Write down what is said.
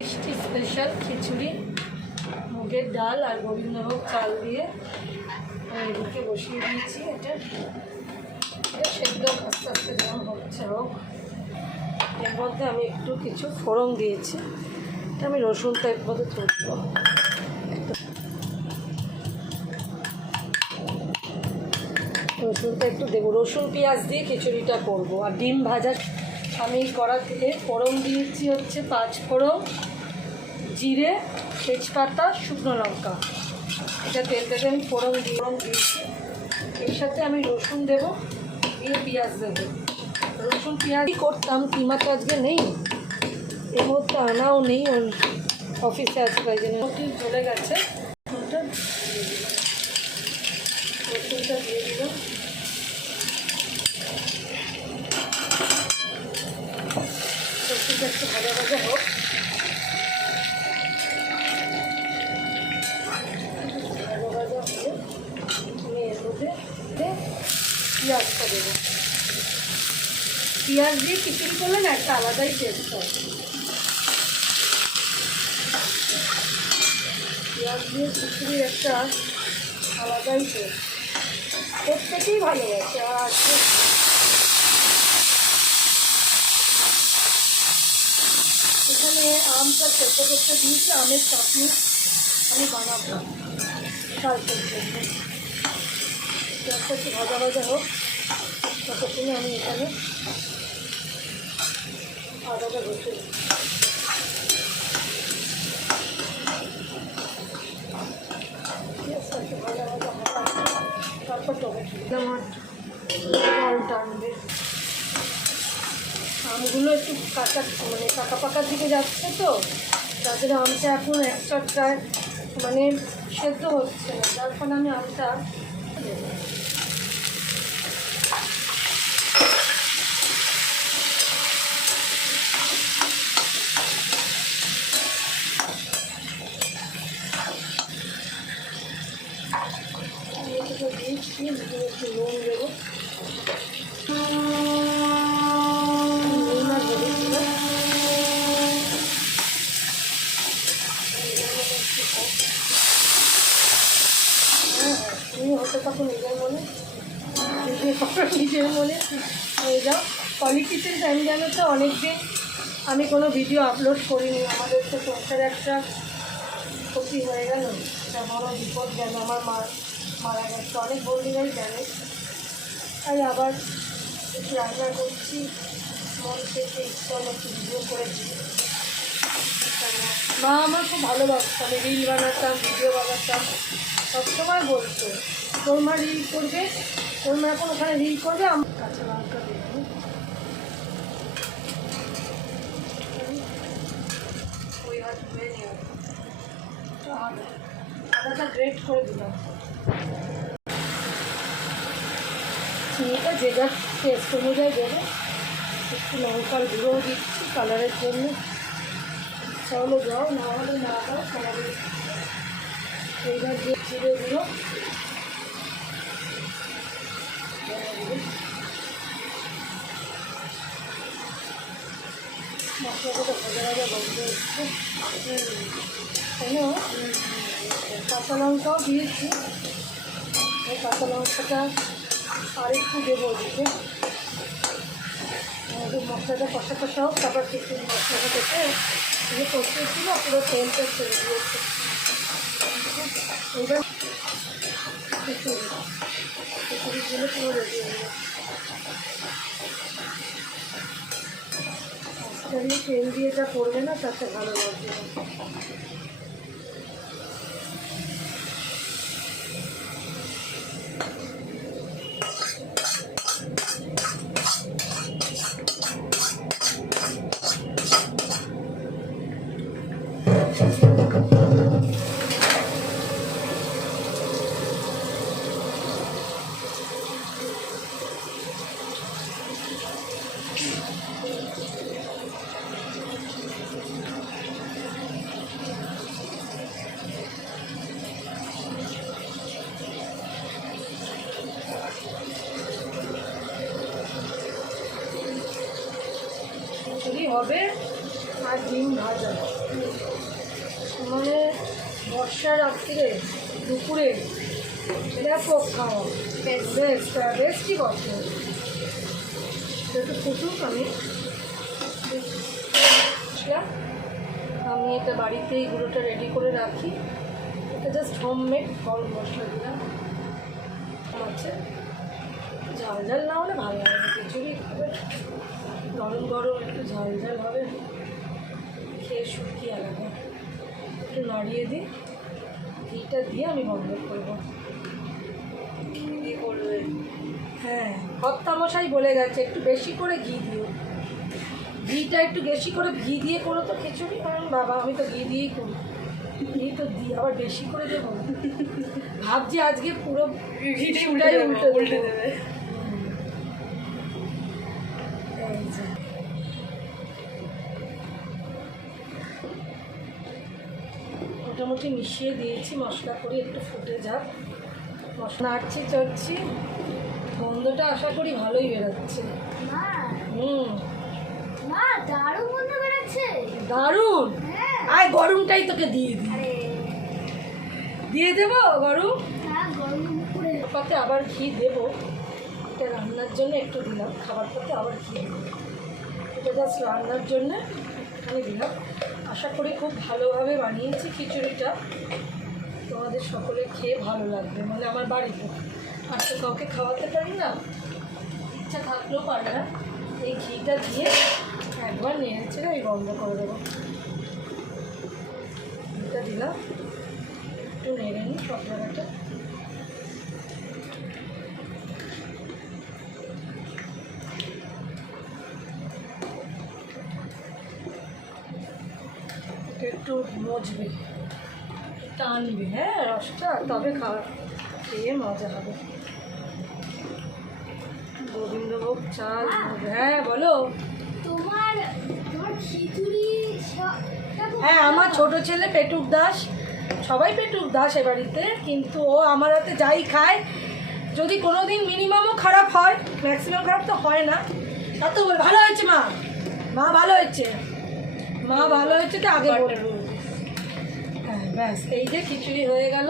মিষ্টি স্পেশাল খিচুড়ি মুগের ডাল আর গোবিন্দভোগ চাল দিয়ে এদিকে বসিয়ে দিয়েছি। এটা সেদ্ধ আস্তে আস্তে যেমন হচ্ছে হোক। এর মধ্যে আমি একটু কিছু ফোড়ন দিয়েছি। এটা আমি রসুনটা এর মধ্যে তুলবো। রসুনটা একটু দেবো, রসুন পেঁয়াজ দিয়ে খিচুড়িটা করবো। আর ডিম ভাজা আমি কড়াতে ফোড়ন দিয়েছি হচ্ছে 5 ফোড়ন, জিরে, তেজপাতা, শুকনো লঙ্কা। এটা তেল থেকে আমি ফোড়ন দিয়েছি। এর সাথে আমি রসুন দেবো, দিয়ে পেঁয়াজ দেবো। রসুন পেঁয়াজই করতাম, কিমাটা আজকে নেই, এর মধ্যে আনাও নেই, ওর অফিসে আছে, তাই জন্য চলে গেছে। রসুনটা দিয়ে দিলাম। রসুনটা একটু ভাজা ভাজা হোক। ভাজা ভাজা হলে আমি এর মধ্যে পেঁয়াজটা দেবো। পেঁয়াজ দিয়ে খিচুড়ি করলে না একটা আলাদাই টেস্ট হয়। পেঁয়াজ দিয়ে খিচুড়ির একটা আলাদাই টেস্ট, প্রত্যেকেই ভালোবাসে। আর আজকে এখানে আমটা সেদ্ধ করতে দিয়েছি, আমের চাটনি আমি বানাবো কালকের জন্য। পেঁয়াজটা একটু ভাজা ভাজা হোক, ততক্ষণে আমি এখানে আদাটা ঘষে দিই। পেঁয়াজটা একটু ভাজা ভাজা হবে, তারপর টমেটো আমার জল টানবে। আমগুলো একটু কাঁচা মানে পাকা পাকার দিকে যাচ্ছে, তো তাদের আমটা এখন এক চটকায় মানে সেদ্ধ হচ্ছে না, যার ফলে আমি আমটা দিয়েছি। একটু নুন দেবো, তুমি হতে থাকো নিজের মনে, নিজের মনে হয়ে যাও। পলি কিচেন টাইম জানো তো অনেকদিন আমি কোনো ভিডিও আপলোড করিনি। আমাদের তো সংসারে একটা ক্ষতি হয়ে গেল, একটা বড় বিপদ গেল, আমার মারা গেছে। অনেক বন্ধুরাই জানে, তাই আবার একটু রান্না করছি, মন থেকে ইচ্ছা হলো একটু ভিডিও করেছি। মা আমার খুব ভালোবাসতো, আমি রিল বানাতাম, ভিডিও বানাতাম, সবসময় বলতো তোর মা রিল করবে, তোর মা এখন ওখানে রিল করবে। আমার কাঁচা লঙ্কা দেবো, ওই হাত ধুয়ে নিও, আদাটা গ্রেট করে দিলাম। চিনিটা যে যার টেস্ট অনুযায়ী দেবে। একটু লঙ্কার গুঁড়োও দিচ্ছি কালারের জন্য, তাহলে যাও, না হলে না দাও কালারের। এইবার যে জিরে গুঁড়ো, মশলাটা ভাজা ভাজা বন্ধ হচ্ছে, তাই না? কাঁচা লঙ্কাও দিয়েছি, এই কাঁচা লঙ্কাটা আর একটু দেবো ওদিকে। মশলাটা কষা কষা হোক, তারপর কিছু মশলাটা দেখে যে কষিয়েছিল পুরো তেলটা ছেড়ে দিয়েছে। এইবার খিচুড়িগুলো পুরো রেডি হয়ে যাবে। মশলা দিয়ে তেল দিয়ে যা করবে না তাতে ভালো লাগবে না। হবে আর ডিম ভাজা। বর্ষা রাত্রিরে দুপুরে এটা কোক খাওয়া বেশ বেশ কি কষ্ট একটু ফুটুক। আমি এটা বাড়িতে এই গুঁড়োটা রেডি করে রাখি। এটা জাস্ট হোমমেড গরম মশলা দিলাম। আছে ঝাল ঝাল না হলে ভালো লাগে না, খিচুড়ি খাবে গরম গরম একটু ঝাল ঝাল হবে, খেয়ে শুকিয়ে আলাদা। একটু নাড়িয়ে দিই, ঘিটা দিয়ে আমি বন্ধ করবো। ঘি করবে? হ্যাঁ, কর্তামশাই বলে গেছে একটু বেশি করে ঘি দিও, ঘিটা একটু বেশি করে ঘি দিয়ে করো তো খিচুড়ি। কারণ বাবা আমি তো ঘি দিয়েই করি, ঘি তো দিই আবার বেশি করে দেবো। ভাবছি আজকে পুরো ঘিটাই উল্টে দেবে। মোটামুটি মিশিয়ে দিয়েছি, মশলা করে একটু ফুটে যাক। মশলা নাড়ছি চড়ছি, গন্ধটা আশা করি ভালোই বেরোচ্ছে। দারুণ। আর গরমটাই তোকে দিয়ে দেবো গরম পাতে আবার ঘি দেবো। এটা রান্নার জন্য একটু দিলাম, খাবার পাতে আবার ঘি দেবো। এটা জাস্ট রান্নার জন্য আমি দিলাম। আশা করি খুব ভালোভাবে বানিয়েছি খিচুড়িটা, তোমাদের সকলে খেয়ে ভালো লাগবে। মানে আমার বাড়িতে আর তো কাউকে খাওয়াতে পারি না, ইচ্ছা থাকলেও পারে না। এই ঘিটা দিয়ে একবার নেড়েছে আমি বন্ধ করে দেবো। ঘিটা দিলাম, একটু নেড়ে নিই সব জায়গাটা। একটু মজবে, টানবে, হ্যাঁ রসটা, তবে খাওয়া খেয়ে মজা হবে। গোবিন্দভোগ চাল। হ্যাঁ বলো। তোমার খিচুড়ি? হ্যাঁ, আমার ছোট ছেলে পেটুক দাস, সবাই পেটুক দাস এ বাড়িতে, কিন্তু ও আমার হাতে যাই খায়, যদি কোনো দিন মিনিমামও খারাপ হয়, ম্যাক্সিমাম খারাপ তো হয় না, তা তো ভালো হয়েছে মা, মা ভালো হয়েছে, মা ভালো হয়েছে তো আগে বলবো। হ্যাঁ ব্যাস, এই যে খিচুড়ি হয়ে গেল।